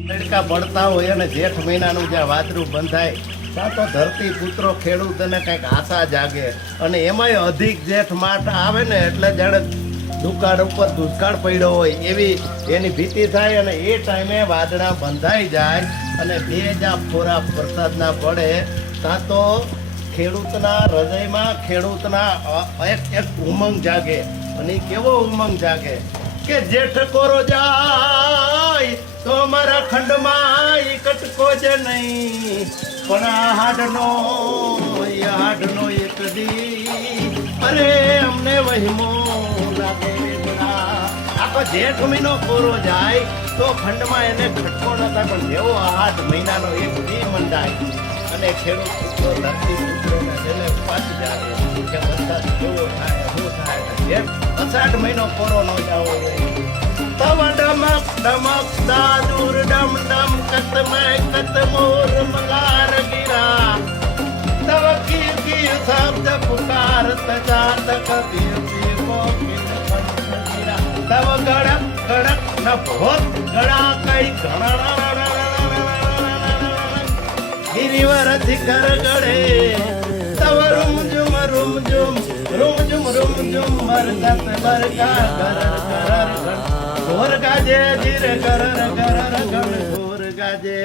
તડકા પડતા હોય અને જેઠ મહિનાનું જ્યાં વાદળું બંધાય ત્યાં તો ધરતી પુત્રો ખેડૂતને કંઈક આશા જાગે અને એમાંય અધિક જેઠ માસ આવે ને એટલે જાણે દુકાળ ઉપર દુષ્કાળ પડ્યો હોય એવી એની ભીતિ થાય અને એ ટાઈમે વાદળા બંધાઈ જાય અને બે જ્યાં ફોરા વરસાદના પડે ત્યાં તો ખેડૂતના હૃદયમાં ખેડૂતના એક ઉમંગ જાગે અને કેવો ઉમંગ જાગે કે જેઠ કોરો જાય તો મારા ખંડમાં કટકો જ નહીં પણ આ હાડનો એક દી અરે અમને વહેમો લાગે આખો જેઠ મહિનો કોરો જાય તો ખંડમાં એને ખટકો નતા પણ જેવો આ 8 મહિનાનો એક દી મંડાય અને ખેડૂત પુત્રો ધરતી પુત્રોને છેલ્લે પાછી જાય કે વરસાદ કેવો થાય શું થાય જેઠ અષાઢ મહિનો કોરો ન જાવો તવ ડમક ડમક દાદુર ડમ ડમ કતમોર મલાર ગીરા તવ કી શબ્દ પુકાર તજાત કબીર તવ ગડક ગડક ન ભોત ગડા કઈ ગિરિવર શિખર ગળે તવ રૂમ ઝુમ બરકત બરકા કર ઘોર ગાજે ધીરે કર ઘોર ગાજે